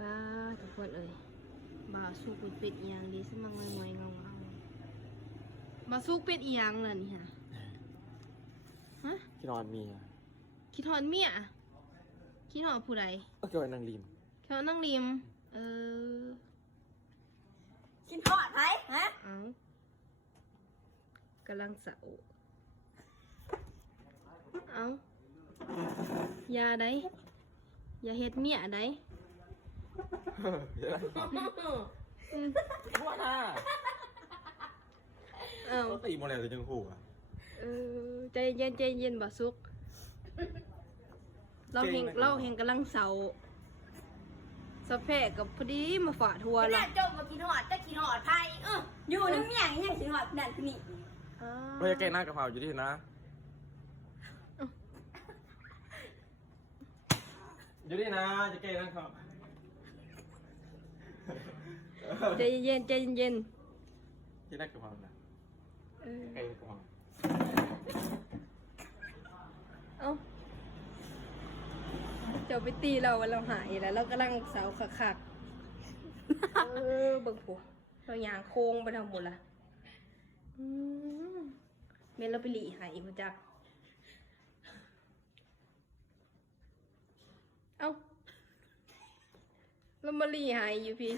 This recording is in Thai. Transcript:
ป้าทุกคนเอ้ยบ่าวสู้เป็ดเอียงดีซึ่งมันงวยๆเงาบ่าวสู้เป็ดเอียงเลยนี่ฮะฮะ ที่นอนมีอ่ะ คิดฮอนเมียคิดฮอนผู้ใด ก็เกิดนางริม คิดฮอนนั่งริมกินทอดไหมฮะ เอากำลังเสาเอาอย่าได้อย่าเฮ็ดเมียได้ เดี๋ยวว่าหน้า เอา ก็ตีโมเลกุลจังหูอ่ะ ใจเย็นบ่าวสุกเราเฮงกำลังเสาสะแพะกับพอดีมาฝาทัว ข แล้ นาว ดจมกับกินทอดจะกินทอดไทยอยู่น้ำเมียงยังกินทอดนั่นคือนี่ ไม่ใช่แกงหน้ากะเพราอยู่ที่นะ อยู่ที่นะจะแกงนะครับ ใจเย็นที่หน้ากะเพรานะแกงกะเพรา เอ้าเจ้าไปตีเราวันเราหายแล้วเรากำลังเสาคักเบิ่งผัวเรายางโค้งไปทำหมดละเมนเราไปหลีหายมาจักเอ้าเรามาหลีหายอยู่พี่